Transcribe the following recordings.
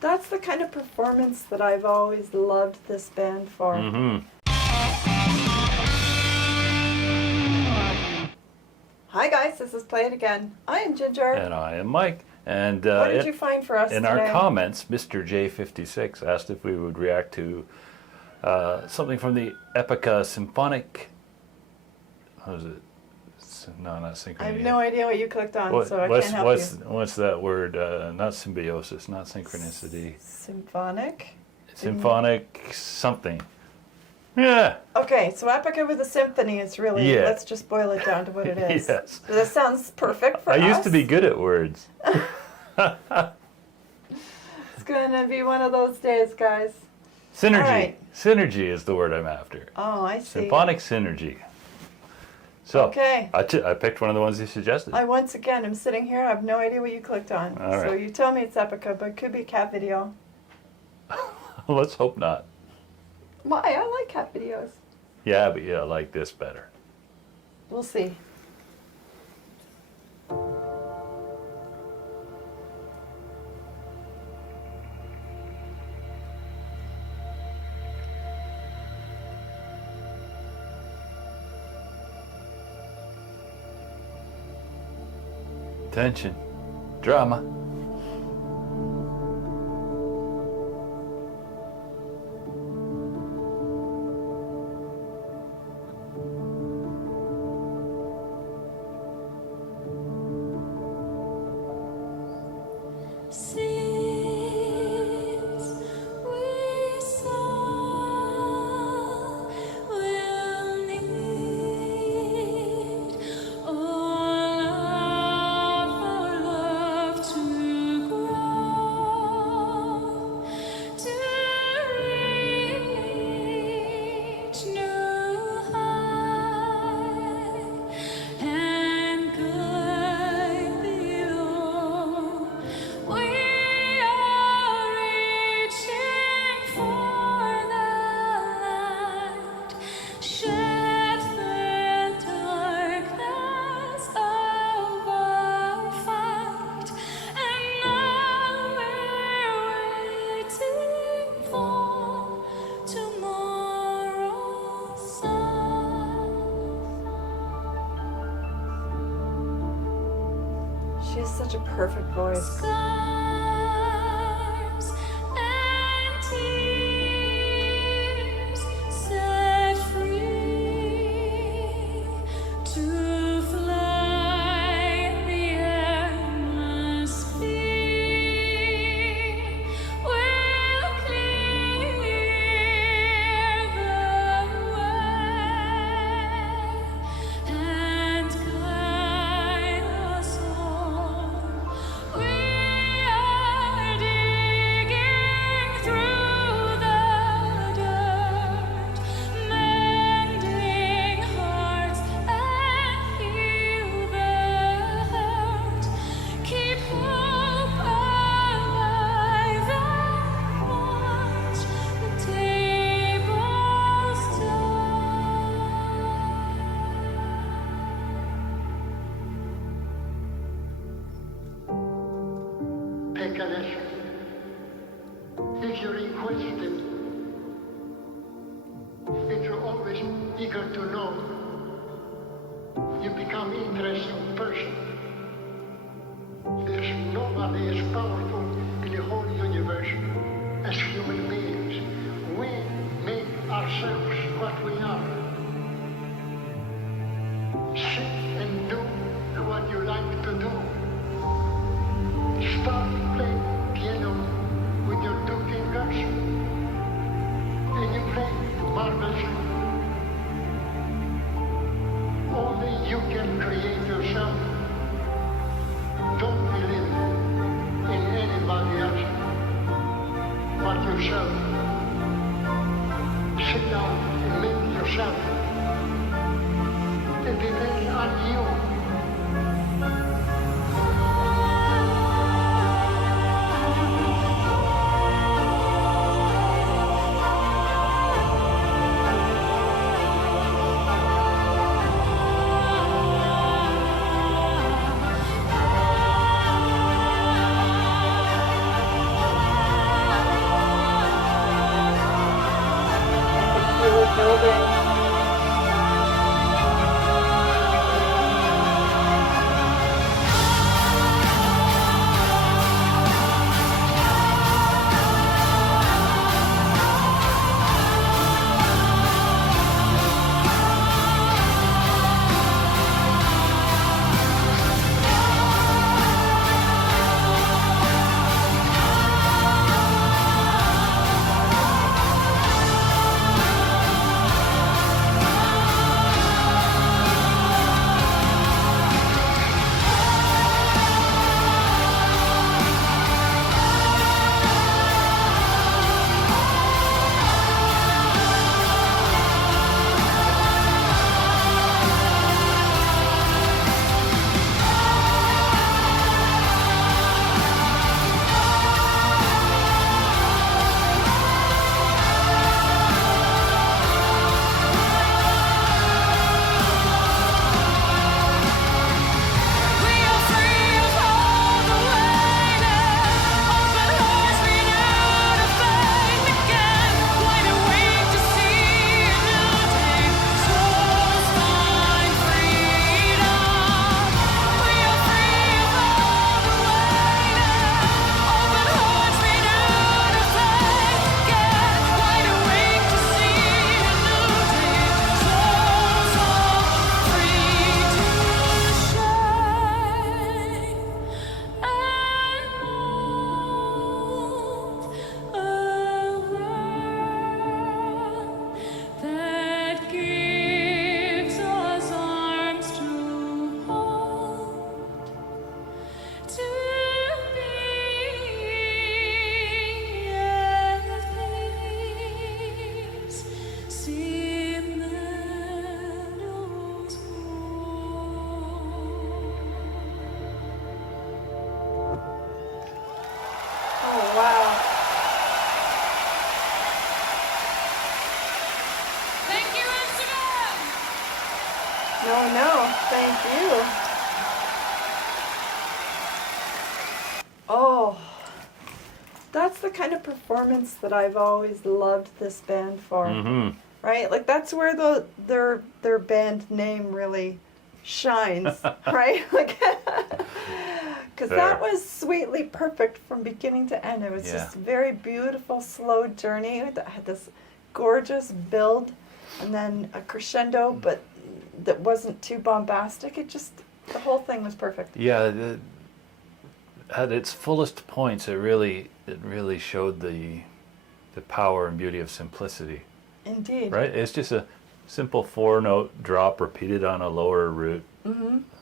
That's the kind of performance that I've always loved this band for. Mm-hmm. Hi guys, this is Play It Again. I am Ginger. And I am Mike. And what did you find for us in today? our comments, Mr. J56 asked if we would react to something from the Epica Symphonic. What is it? No, not synchronicity. I have no idea what you clicked on, so I can't help you. What's that word? Not symbiosis, not synchronicity. Symphonic? Symphonic something. Yeah. Okay, so Epica with a symphony is really, Yeah. let's just boil it down to what it is. Yes. That sounds perfect for us. I used to be good at words. It's going to be one of those days, guys. Synergy. All right. Synergy is the word I'm after. Oh, I see. Symphonic Synergy. So, okay. I picked one of the ones you suggested. I once again am sitting here. I have no idea what you clicked on. All right. So you tell me it's Epica, but it could be cat video. Let's hope not. Why? I like cat videos. Yeah, but I like this better. We'll see. Tension. Drama. She has such a perfect voice. Scars and tears set free to fly in the atmosphere will clear the way and guide us all. We are digging through the dirt, mending hearts and heal the hurt. Keep hope alive and watch the tables turn. Take a lesson. If you're inquisitive, if you're always eager to know, you become an interesting person. There's nobody as powerful in the whole universe as human beings. We make ourselves what we are. Sit and do what you like to do. Start playing piano with your two fingers, and you play marvelously. Only you can create yourself. Don't believe in anybody else but yourself. Sit down and make yourself. It depends on you. building. Oh, wow. Thank you, Instagram! No, thank you. Oh, that's the kind of performance that I've always loved this band for. Mm-hmm. Right? Like that's where their band name really shines, right? Like because that was sweetly perfect from beginning to end. It was just a very beautiful, slow journey that had this gorgeous build and then a crescendo, but that wasn't too bombastic. The whole thing was perfect. Yeah, at its fullest points, it really showed the power and beauty of simplicity. Indeed. Right? It's just a simple 4-note drop repeated on a lower root,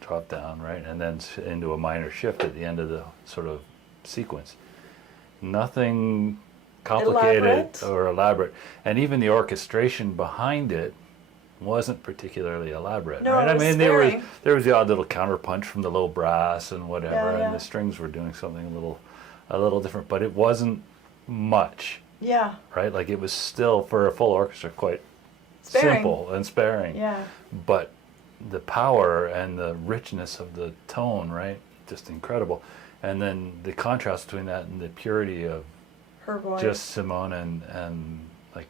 drop down, right? And then into a minor shift at the end of the sort of sequence. Nothing complicated Elaborate. or elaborate. And even the orchestration behind it wasn't particularly elaborate, No, right? it was I mean, sparing. there was the odd little counterpunch from the low brass and whatever, Yeah. and the strings were doing something a little different, but it wasn't much. Yeah. Right, like it was still for a full orchestra quite Sparing. simple and sparing. Yeah. But the power and the richness of the tone, right, just incredible. And then the contrast between that and the purity of Her voice. just Simone and like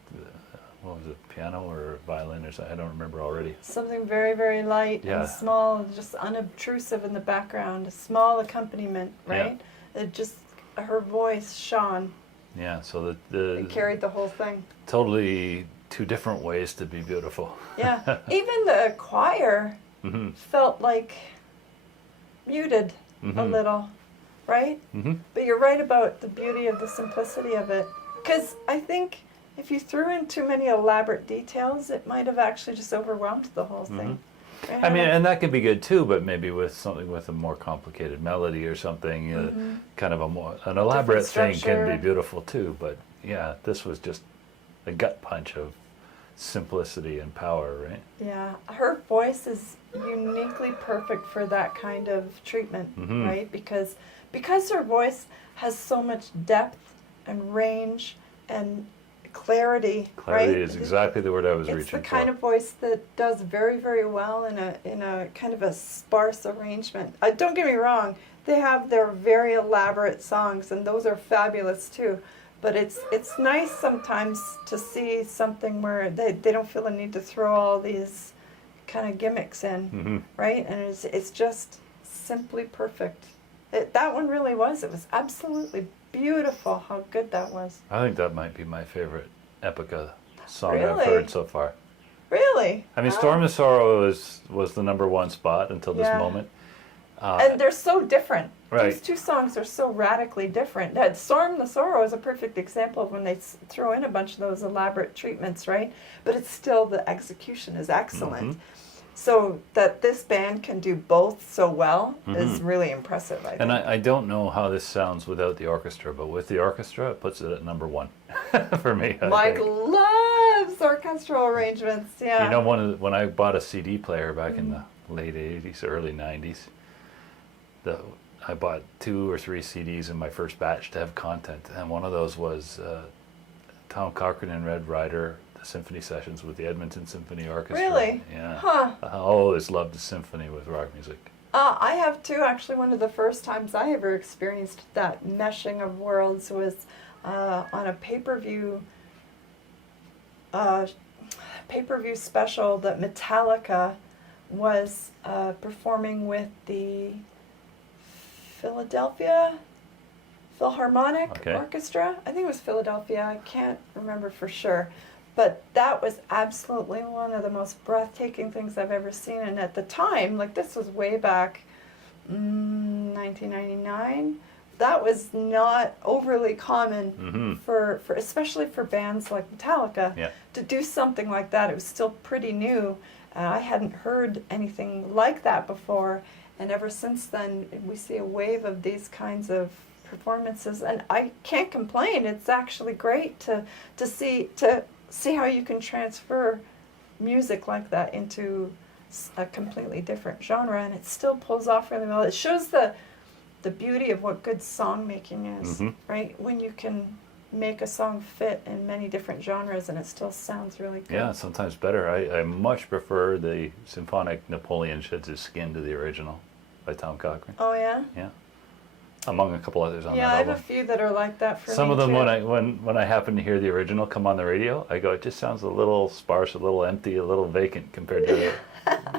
what was it, piano or violin or something? I don't remember already. Something very, very light Yeah. and small, just unobtrusive in the background. A small accompaniment, right? It just her voice shone. Yeah, so It the carried the whole thing. totally two different ways to be beautiful. Yeah. Even the choir Hmm. felt like muted a Mhm. little, right? Hmm. But you're right about the beauty of the simplicity of it. Because I think if you threw in too many elaborate details, it might have actually just overwhelmed the whole thing. I mean, and that can be good too, but maybe with something with a more complicated melody or something, kind of an elaborate thing can structure. be beautiful too. But yeah, this was just a gut punch of simplicity and power, right? Yeah, her voice is uniquely perfect for that kind of treatment, Mhm. right? Because her voice has so much depth and range and clarity. Clarity right? is exactly the word I was It's reaching the kind for. of voice that does very, very well in a kind of a sparse arrangement. Don't get me wrong; they have their very elaborate songs, and those are fabulous too. But it's nice sometimes to see something where they don't feel the need to throw all these kind of gimmicks in, right? And it's just simply perfect. That one really was. It was absolutely beautiful how good that was. I think that might be my favorite Epica song I've Really? heard so far. Really? I mean, Oh. Storm the Sorrow was the number one spot until this Yeah. moment. And they're so different. Right. These two songs are so radically different. That Storm the Sorrow is a perfect example of when they throw in a bunch of those elaborate treatments, right? But it's still, the execution is excellent. So that this band can do both so well is really impressive, I think. And I don't know how this sounds without the orchestra, but with the orchestra, it puts it at number one for me. I Mike think. loves orchestral arrangements, yeah. You know, when I bought a CD player back in the late 80s, early 90s, I bought 2 or 3 CDs in my first batch to have content, and one of those was Tom Cochrane and Red Ryder, the symphony sessions with the Edmonton Symphony Orchestra. Really? Yeah. Huh. I always loved the symphony with rock music. I have too. Actually, one of the first times I ever experienced that meshing of worlds was on a pay-per-view special that Metallica was performing with the Philadelphia Philharmonic Okay. Orchestra. I think it was Philadelphia. I can't remember for sure. But that was absolutely one of the most breathtaking things I've ever seen. And at the time, like this was way back 1999, that was not overly common for especially for bands like Metallica to do something like that. It was still pretty new. I hadn't heard anything like that before. And ever since then, we see a wave of these kinds of performances. And I can't complain. It's actually great to see how you can transfer music like that into a completely different genre, and it still pulls off really well. It shows the beauty of what good song making is, right? When you can make a song fit in many different genres and it still sounds really good. Yeah, sometimes better. I much prefer the symphonic Napoleon Sheds His Skin to the original by Tom Cochrane. Oh yeah? Yeah. Among a couple others on Yeah, that I have album. a few that are like that for Some me of them, too. when I happen to hear the original come on the radio, I go, it just sounds a little sparse, a little empty, a little vacant compared to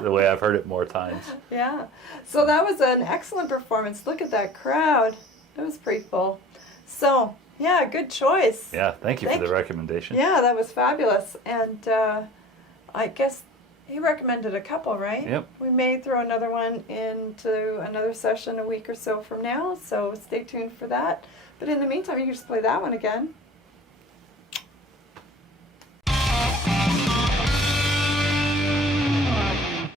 the way I've heard it more times. Yeah. So that was an excellent performance. Look at that crowd. It was pretty full. So, yeah, good choice. Yeah, thank you for the recommendation. Yeah, that was fabulous. And I guess he recommended a couple, right? Yep. We may throw another one into another session a week or so from now, so stay tuned for that. But in the meantime, you can just play that one again.